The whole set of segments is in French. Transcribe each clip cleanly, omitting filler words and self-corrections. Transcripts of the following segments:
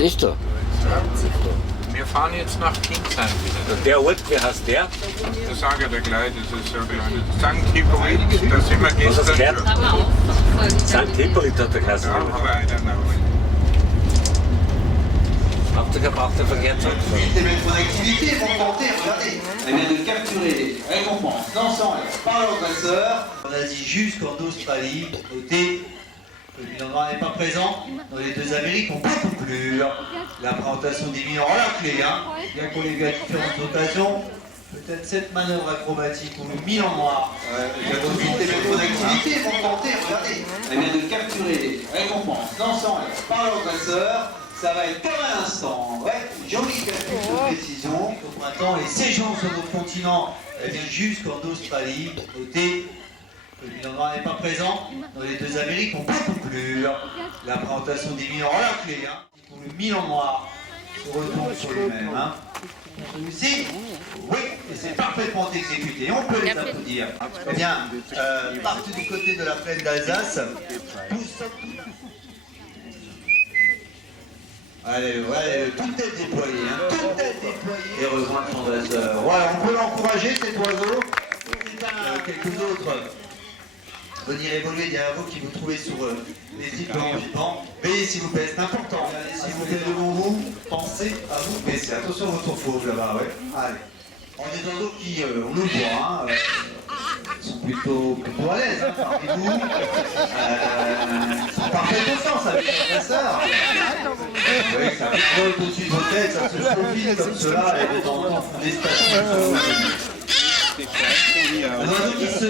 Das da? Wir fahren jetzt nach Kingsheim wieder. Und der Ort, wie heißt der? Das sage ich dir gleich, das ist so klein. St. Hippolyt, da sind wir gestern Was hast du gehört? schon. St. Hippolyt hat der geheißen. Ja, aber einer noch. Habt ihr gebraucht, der Verkehr zurückzufahren? Les maîtres d'activité vont tenter, regardez, eh bien, de capturer les récompenses d'ensemble par l'agresseur. En Asie jusqu'en Australie, notez que le bilan noir n'est pas présent dans les deux Amériques. On peut conclure la présentation des bilans en la clé, hein, bien qu'on l'ait vu à différentes occasions. Peut-être cette manœuvre acrobatique ou le bilan noir. Les maîtres d'activité vont tenter, regardez, eh bien, de capturer les récompenses d'ensemble par l'agresseur. Ça va être comme un instant, ouais, jolie calcul de précision. Au printemps, les séjours sur notre continent viennent jusqu'en Australie. Notez que le bilan noir n'est pas présent dans les deux Amériques. On peut conclure la présentation des bilans en la clé. Hein. Pour le bilan noir se retourne sur lui-même. Hein. Celui-ci, oui, et c'est parfaitement exécuté. On peut les applaudir. Eh bien, partout du côté de la plaine d'Alsace, tous. Allez, tout est déployé, hein, tout est déployé. Et rejoindre son dresseur. Voilà, on peut l'encourager cet oiseau. Quelques autres venir évoluer derrière vous qui vous trouvez sur les îles de l'environnement. Veillez s'il vous plaît, c'est important. Regardez s'il vous plaît devant vous, pensez à vous baisser. Attention à votre fauve là-bas, ouais. Allez. On a des oiseaux qui, on le voit, hein, sont plutôt à l'aise hein, parmi vous. Ils sont parfaitement au sens avec le dresseur. Vous voyez que ça vole au-dessus de vos têtes, ça se faufile comme cela, et de temps en temps font des stations. Un oiseau qui se...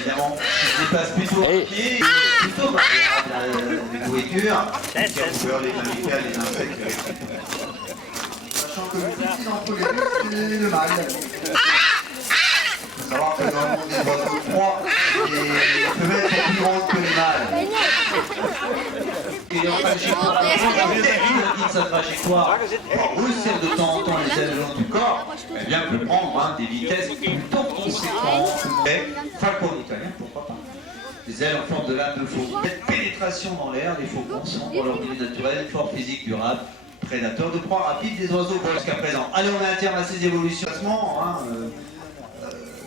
évidemment, qui se déplace plutôt à pied, plutôt variable, les nourritures, les carnivores, les mammifères, les insectes. Sachant que le petit d'entre les deux, c'est le mâle. Il faut savoir que dans le monde des oiseaux de proie, les femelles sont plus grandes que les mâles. Et en trajectoire, sa trajectoire resserre de temps en temps les ailes le long du corps, eh bien peut prendre hein, des vitesses plutôt conséquentes, mais falcon italien, pourquoi pas. Les ailes en forme de lame de faucon. Cette pénétration dans l'air, les faucons sont dans leur milieu naturel, fort physique, durable, prédateur de proie rapide des oiseaux jusqu'à présent. Allez, on met un terme à ces évolutions.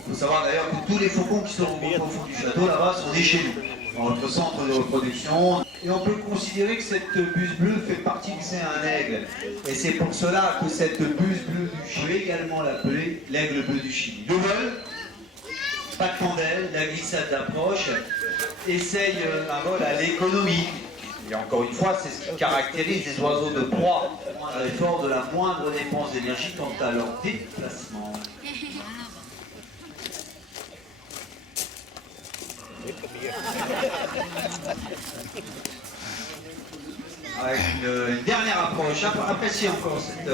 Il faut savoir d'ailleurs que tous les faucons qui sont au fond du château là-bas sont nés chez nous, dans notre centre de reproduction. Et on peut considérer que cette buse bleue fait partie de c'est un aigle. Et c'est pour cela que cette buse bleue du Chili, également l'appelée l'aigle bleu du Chili. Le vol, pas de candelle, la glissade d'approche, essaye un vol à l'économie. Et encore une fois, c'est ce qui caractérise les oiseaux de proie, à l'effort de la moindre dépense d'énergie quant à leur déplacement. Avec une dernière approche, appréciez encore cette...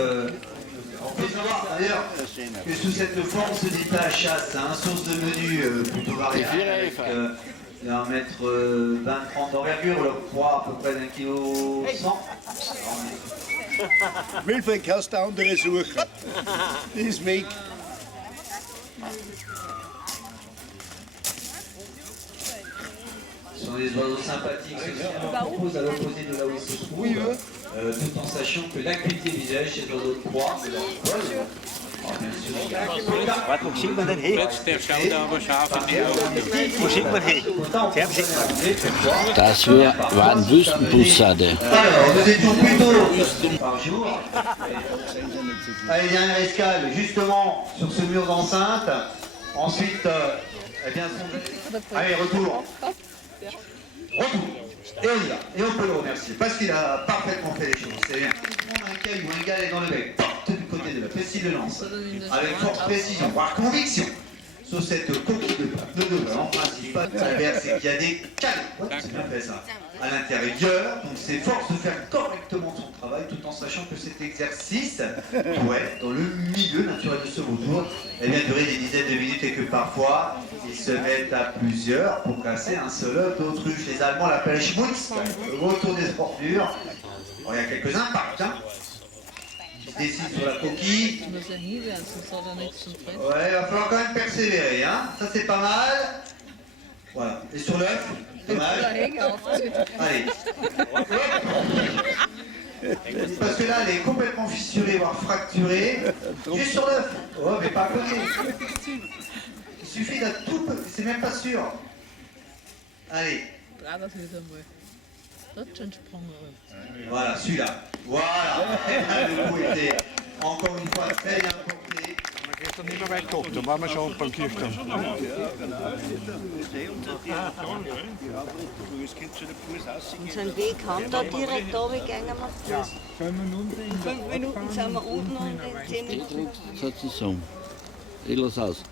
on peut savoir d'ailleurs que sous cette forme se dit la chasse, hein, source de menu plutôt variable, avec 1m20-30 d'envergure, le poids à peu près d'1,1 kg. Milchweg hast du andere suchen. Die ist weg. Ce sont des oiseaux sympathiques, on propose à l'opposé de là où ils se trouvent, tout en sachant que l'acuité visuelle chez les oiseaux de proie, c'est leur vol. Wo schickt man denn hin? Jetzt der schaut aber scharf in die Augen. Wo schickt man hin? Term schickt man. Das waren Wüstenbussarde. Alors, nous étions plutôt par jour. Allez, dernière escale, justement sur ce mur d'enceinte. Ensuite, eh bien, allez, retour. Retour. Et on y va. Et on peut le remercier parce qu'il a parfaitement fait les choses. C'est bien. Un caillou, un galet dans le bec, porte du côté de la fessile de lance, avec forte précision, voire conviction, sur cette coquille de pneu en principal. C'est qu'il y a des cales. C'est bien fait ça. À l'intérieur, donc c'est force de faire correctement son travail tout en sachant que cet exercice pourrait, dans le milieu naturel de ce vautour, eh bien, durer des dizaines de minutes et que parfois ils se mettent à plusieurs pour casser un seul œuf d'autruche. Les Allemands l'appellent Schmutz, le vautour des sportures. Bon, il y a quelques impacts. Hein. Ils se décident sur la coquille. Ouais, il va falloir quand même persévérer. Hein. Ça c'est pas mal. Voilà. Et sur l'œuf, dommage. Allez. Parce que là, elle est complètement fissurée, voire fracturée. Juste sur l'œuf. Oh, mais pas à côté. Il suffit d'un tout peu, c'est même pas sûr. Allez, Ja, das ist einmal. Das ist ein Sprung. voilà, celui-là. Voilà. Le coup était encore une fois très bien porté. Man geht dann nicht mehr weit ab, da waren wir schon beim Kirchturm. Und so einen Weg haben da direkt runtergegangen wir Fuß. 5 Minuten sind wir unten und in 10 Die Minuten. drückst so zusammen. Ich lass aus.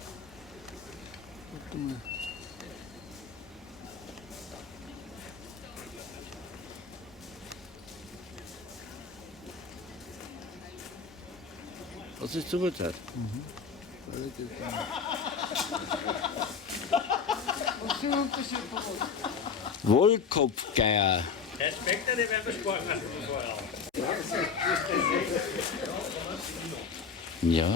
Was ist Zugezeit? Wollkopfgeier. Respekte, die werden wir sparen lassen vorher. Ja.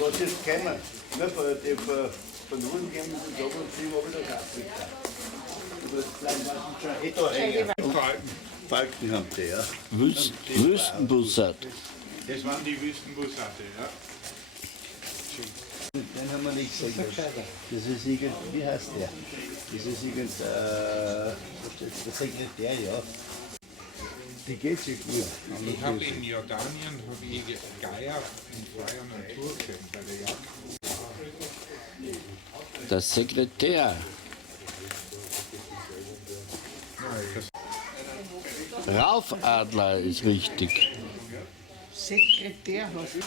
Was ist gekommen? Ne, von Norden gehen wir da und ziehen wir wieder Afrika. Das bleiben wir schon hängen. Falken haben die, ja. Wüstenbussard. Das waren die Wüstenbussarde, ja. Den haben wir nicht so gut. Das ist irgend, wie heißt der? Das ist irgend, der Sekretär, ja. Die geht sich gut. Ich habe in Jordanien Geier in freier Natur gesehen bei der Jagd. Der Sekretär. Raufadler ist richtig. Sekretär hast du.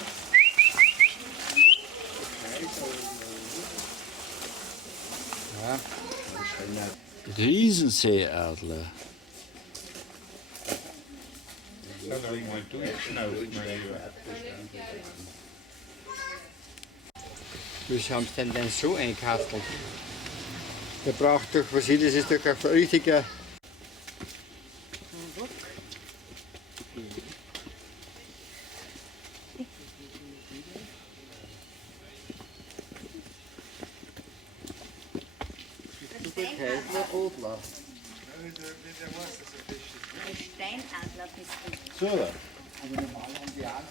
Riesenseeadler. Das hat er mal durchgeschnauft, mein Lieber. Wie haben sie denn so einkastelt? Der braucht doch, was ist das, ist doch ein richtiger. Adler. Ein Steinadler bist du. So, oder? Ja,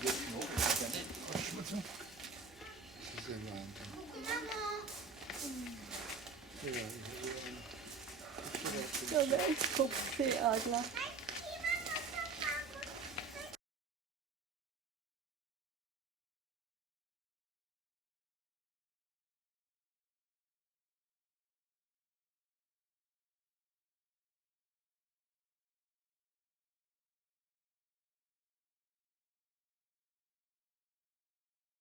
der ist Kopfseeadler.